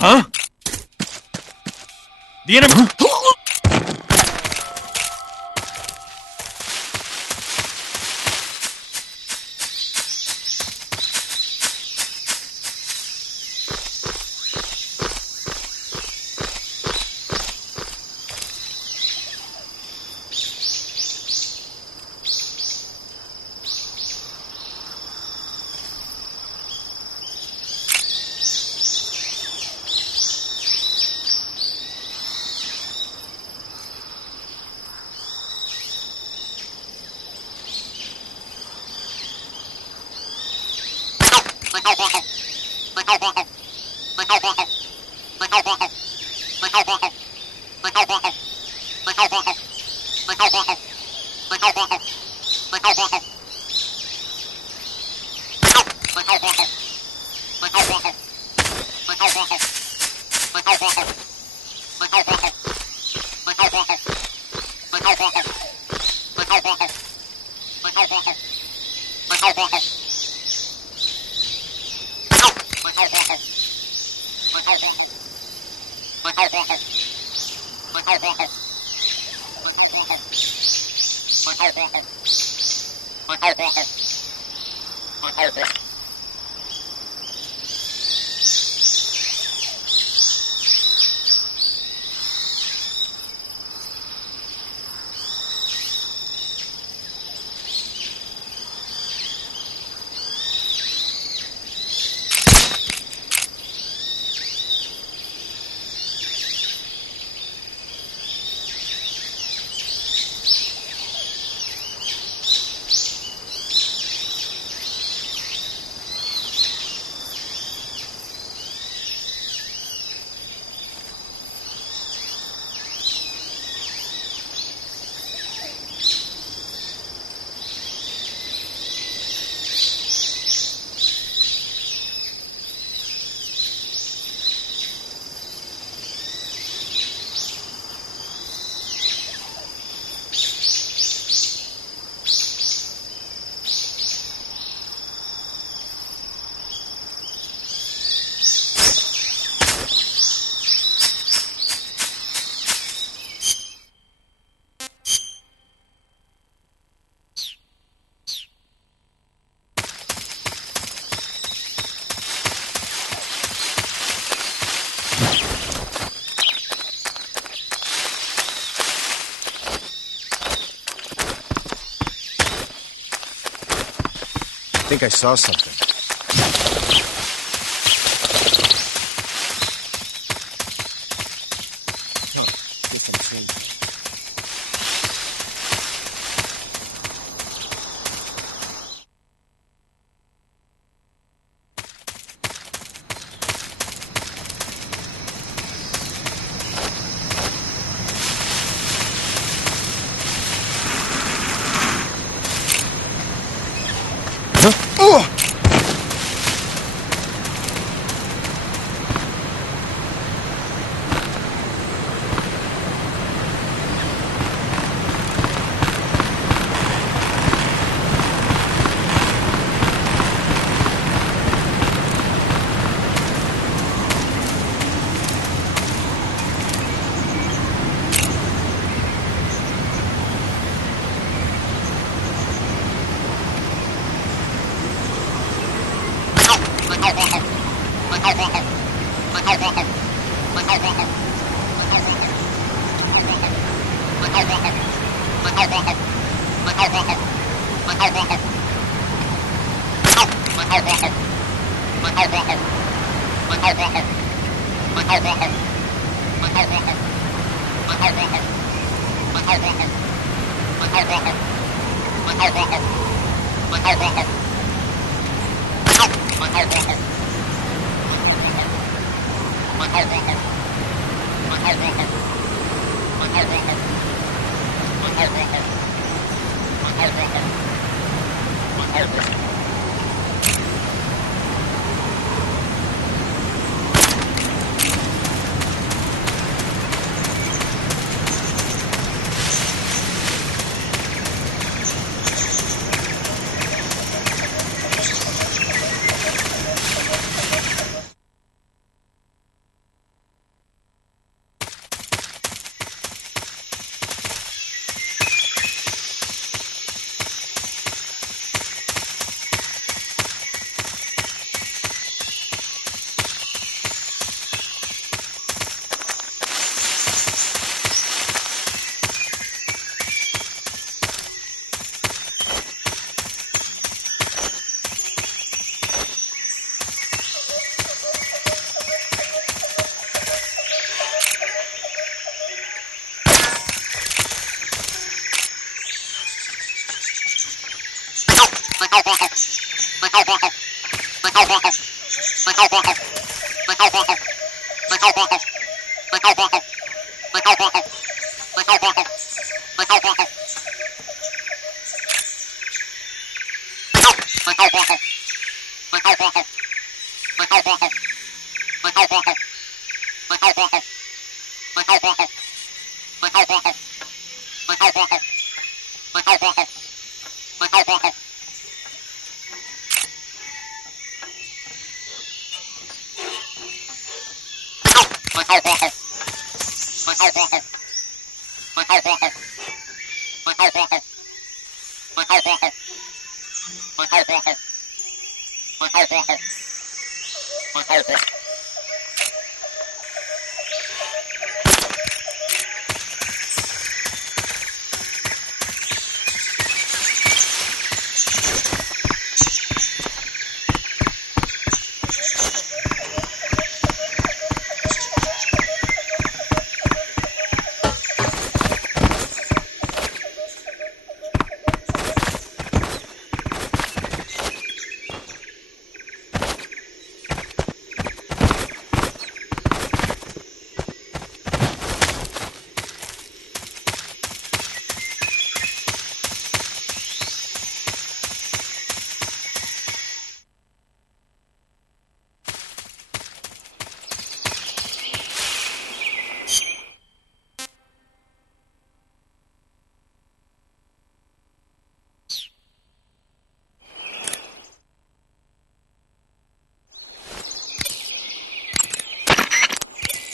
Huh? The enemy. think I saw something. No, different thing.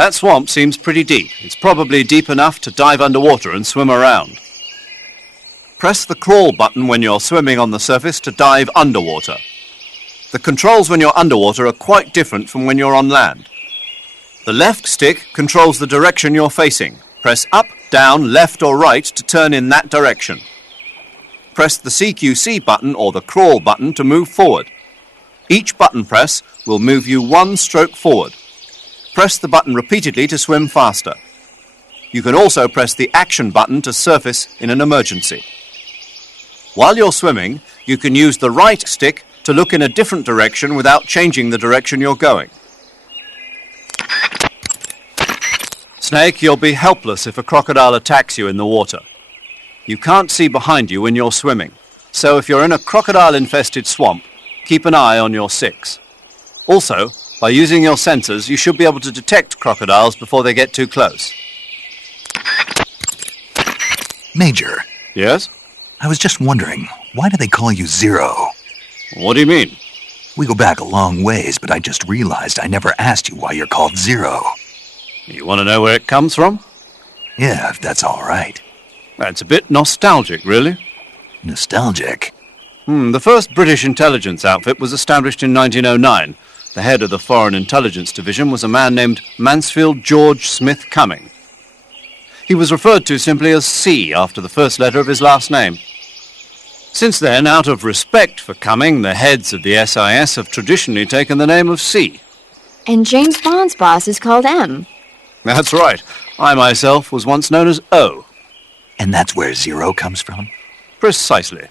That swamp seems pretty deep. It's probably deep enough to dive underwater and swim around. Press the crawl button when you're swimming on the surface to dive underwater. The controls when you're underwater are quite different from when you're on land. The left stick controls the direction you're facing. Press up, down, left or right to turn in that direction. Press the CQC button or the crawl button to move forward. Each button press will move you 1 stroke forward. Press the button repeatedly to swim faster. You can also press the action button to surface in an emergency. While you're swimming, you can use the right stick to look in a different direction without changing the direction you're going. Snake, you'll be helpless if a crocodile attacks you in the water. You can't see behind you when you're swimming, so if you're in a crocodile-infested swamp, keep an eye on your 6. Also, by using your sensors, you should be able to detect crocodiles before they get too close. Major, Yes? I was just wondering, why do they call you Zero? What do you mean? We go back a long ways, but I just realized I never asked you why you're called Zero. You want to know where it comes from? Yeah, if that's all right. That's a bit nostalgic, really. Nostalgic. The first British intelligence outfit was established in 1909. The head of the Foreign Intelligence Division was a man named Mansfield George Smith Cumming. He was referred to simply as C after the first letter of his last name. Since then, out of respect for Cumming, the heads of the SIS have traditionally taken the name of C. And James Bond's boss is called M. That's right. I myself was once known as O. And that's where Zero comes from? Precisely.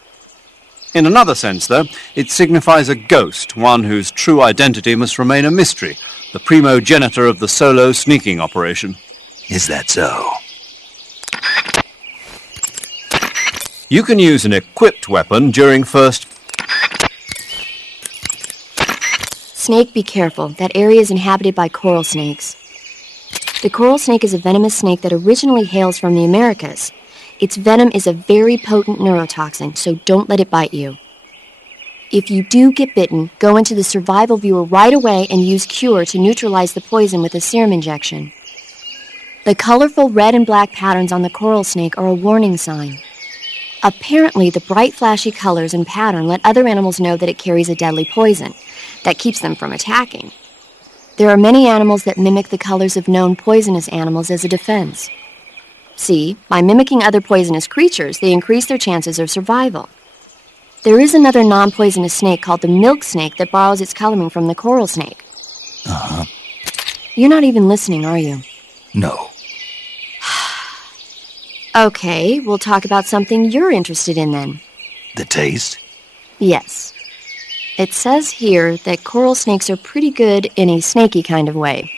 In another sense, though, it signifies a ghost, one whose true identity must remain a mystery, the primogenitor of the solo sneaking operation. Is that so? You can use an equipped weapon during first... Snake, be careful. That area is inhabited by coral snakes. The coral snake is a venomous snake that originally hails from the Americas. Its venom is a very potent neurotoxin, so don't let it bite you. If you do get bitten, go into the survival viewer right away and use Cure to neutralize the poison with a serum injection. The colorful red and black patterns on the coral snake are a warning sign. Apparently, the bright flashy colors and pattern let other animals know that it carries a deadly poison that keeps them from attacking. There are many animals that mimic the colors of known poisonous animals as a defense. See, by mimicking other poisonous creatures, they increase their chances of survival. There is another non-poisonous snake called the milk snake that borrows its coloring from the coral snake. Uh-huh. You're not even listening, are you? No. Okay, we'll talk about something you're interested in then. The taste? Yes. It says here that coral snakes are pretty good in a snaky kind of way.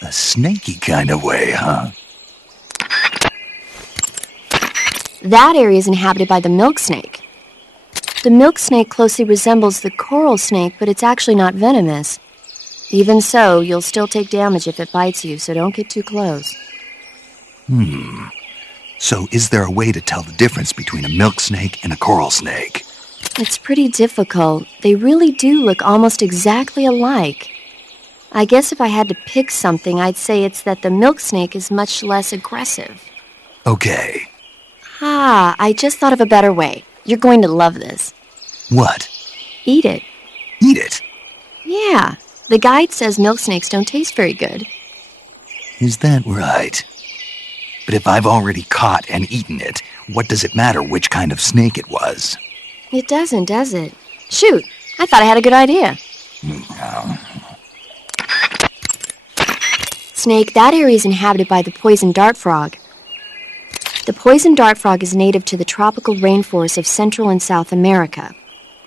A snaky kind of way, huh? That area is inhabited by the milk snake. The milk snake closely resembles the coral snake, but it's actually not venomous. Even so, you'll still take damage if it bites you, so don't get too close. So is there a way to tell the difference between a milk snake and a coral snake? It's pretty difficult. They really do look almost exactly alike. I guess if I had to pick something, I'd say it's that the milk snake is much less aggressive. Okay. I just thought of a better way. You're going to love this. What? Eat it. Eat it? Yeah. The guide says milk snakes don't taste very good. Is that right? But if I've already caught and eaten it, what does it matter which kind of snake it was? It doesn't, does it? Shoot, I thought I had a good idea. Snake, that area is inhabited by the poison dart frog. The poison dart frog is native to the tropical rainforests of Central and South America.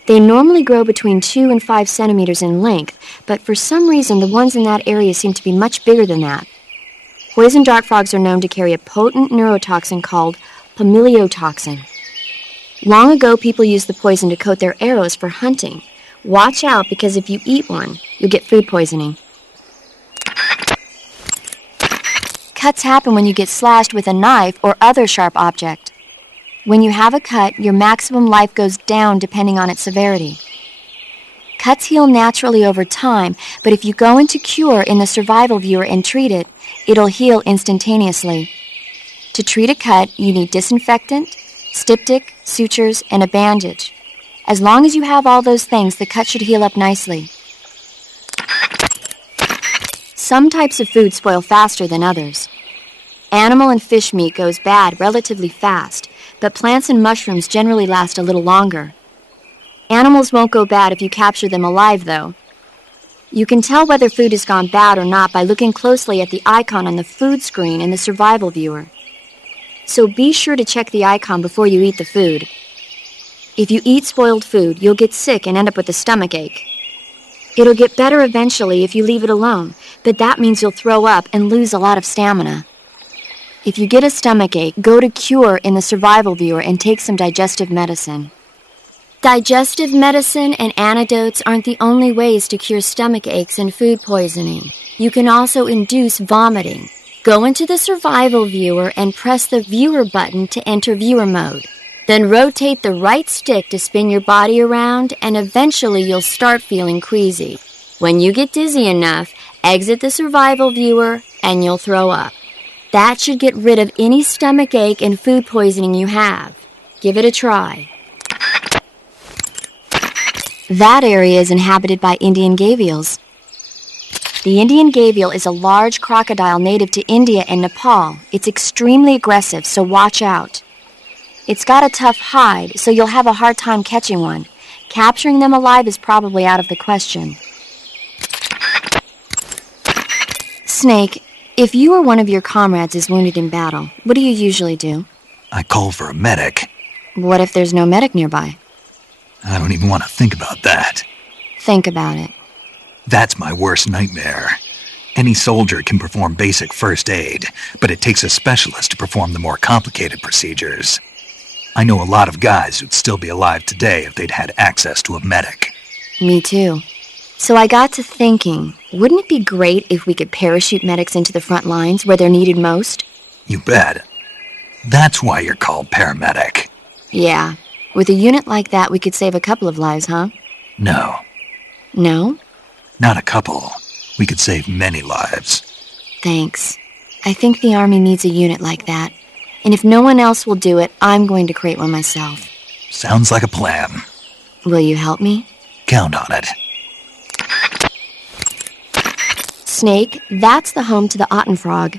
They normally grow between 2 and 5 centimeters in length, but for some reason the ones in that area seem to be much bigger than that. Poison dart frogs are known to carry a potent neurotoxin called pamiliotoxin. Long ago, people used the poison to coat their arrows for hunting. Watch out, because if you eat one, you'll get food poisoning. Cuts happen when you get slashed with a knife or other sharp object. When you have a cut, your maximum life goes down depending on its severity. Cuts heal naturally over time, but if you go into Cure in the survival viewer and treat it, it'll heal instantaneously. To treat a cut, you need disinfectant, styptic, sutures, and a bandage. As long as you have all those things, the cut should heal up nicely. Some types of food spoil faster than others. Animal and fish meat goes bad relatively fast, but plants and mushrooms generally last a little longer. Animals won't go bad if you capture them alive, though. You can tell whether food has gone bad or not by looking closely at the icon on the food screen in the survival viewer. So be sure to check the icon before you eat the food. If you eat spoiled food, you'll get sick and end up with a stomachache. It'll get better eventually if you leave it alone, but that means you'll throw up and lose a lot of stamina. If you get a stomachache, go to Cure in the survival viewer and take some digestive medicine. Digestive medicine and antidotes aren't the only ways to cure stomach aches and food poisoning. You can also induce vomiting. Go into the survival viewer and press the viewer button to enter viewer mode. Then rotate the right stick to spin your body around, and eventually you'll start feeling queasy. When you get dizzy enough, exit the survival viewer and you'll throw up. That should get rid of any stomach ache and food poisoning you have. Give it a try. That area is inhabited by Indian gavials. The Indian gavial is a large crocodile native to India and Nepal. It's extremely aggressive, so watch out. It's got a tough hide, so you'll have a hard time catching one. Capturing them alive is probably out of the question. Snake, if you or one of your comrades is wounded in battle, what do you usually do? I call for a medic. What if there's no medic nearby? I don't even want to think about that. Think about it. That's my worst nightmare. Any soldier can perform basic first aid, but it takes a specialist to perform the more complicated procedures. I know a lot of guys who'd still be alive today if they'd had access to a medic. Me too. So I got to thinking, wouldn't it be great if we could parachute medics into the front lines where they're needed most? You bet. That's why you're called paramedic. Yeah. With a unit like that, we could save a couple of lives, huh? No, No? not a couple. We could save many lives. Thanks. I think the Army needs a unit like that. And if no one else will do it, I'm going to create one myself. Sounds like a plan. Will you help me? Count on it. Snake, that's the home to the Otten frog.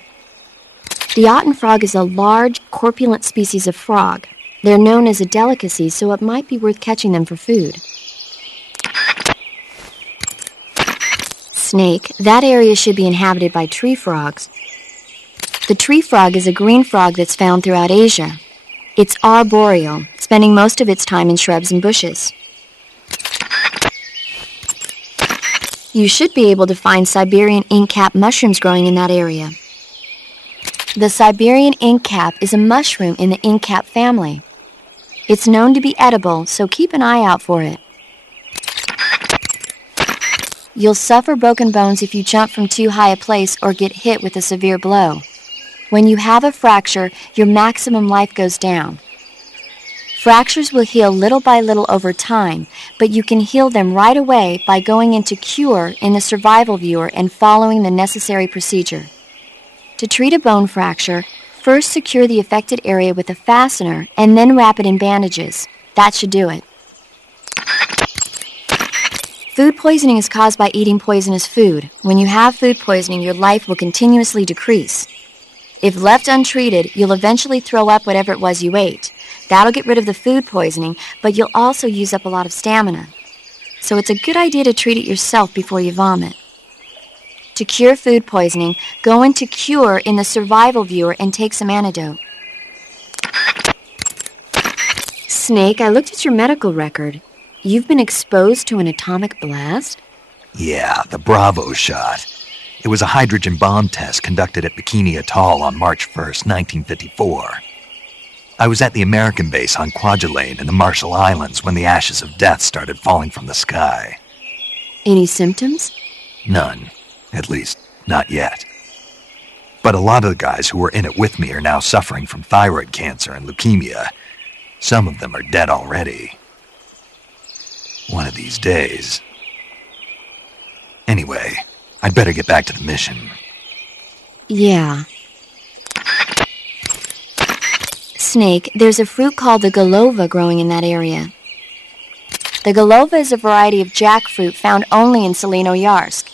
The Otten frog is a large, corpulent species of frog. They're known as a delicacy, so it might be worth catching them for food. Snake, that area should be inhabited by tree frogs. The tree frog is a green frog that's found throughout Asia. It's arboreal, spending most of its time in shrubs and bushes. You should be able to find Siberian inkcap mushrooms growing in that area. The Siberian inkcap is a mushroom in the inkcap family. It's known to be edible, so keep an eye out for it. You'll suffer broken bones if you jump from too high a place or get hit with a severe blow. When you have a fracture, your maximum life goes down. Fractures will heal little by little over time, but you can heal them right away by going into Cure in the survival viewer and following the necessary procedure. To treat a bone fracture, first secure the affected area with a fastener and then wrap it in bandages. That should do it. Food poisoning is caused by eating poisonous food. When you have food poisoning, your life will continuously decrease. If left untreated, you'll eventually throw up whatever it was you ate. That'll get rid of the food poisoning, but you'll also use up a lot of stamina. So it's a good idea to treat it yourself before you vomit. To cure food poisoning, go into Cure in the survival viewer and take some antidote. Snake, I looked at your medical record. You've been exposed to an atomic blast? Yeah, the Bravo shot. It was a hydrogen bomb test conducted at Bikini Atoll on March 1st, 1954. I was at the American base on Kwajalein in the Marshall Islands when the ashes of death started falling from the sky. Any symptoms? None. At least, not yet. But a lot of the guys who were in it with me are now suffering from thyroid cancer and leukemia. Some of them are dead already. One of these days. Anyway, I'd better get back to the mission. Yeah. Snake, there's a fruit called the golova growing in that area. The golova is a variety of jackfruit found only in Selino-Yarsk.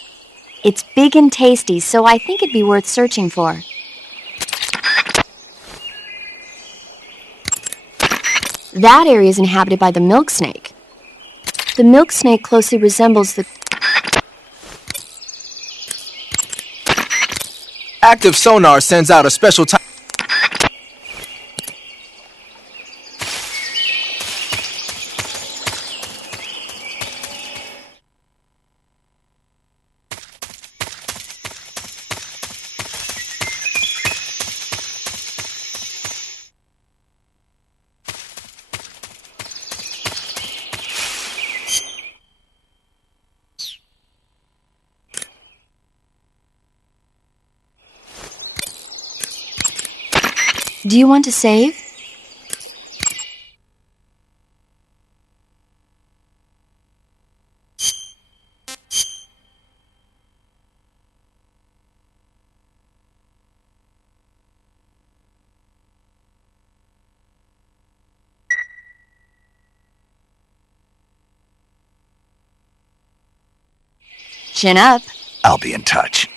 It's big and tasty, so I think it'd be worth searching for. That area is inhabited by the milk snake. The milk snake closely resembles the... Active sonar sends out a special type. Do you want to save? Chin up. I'll be in touch.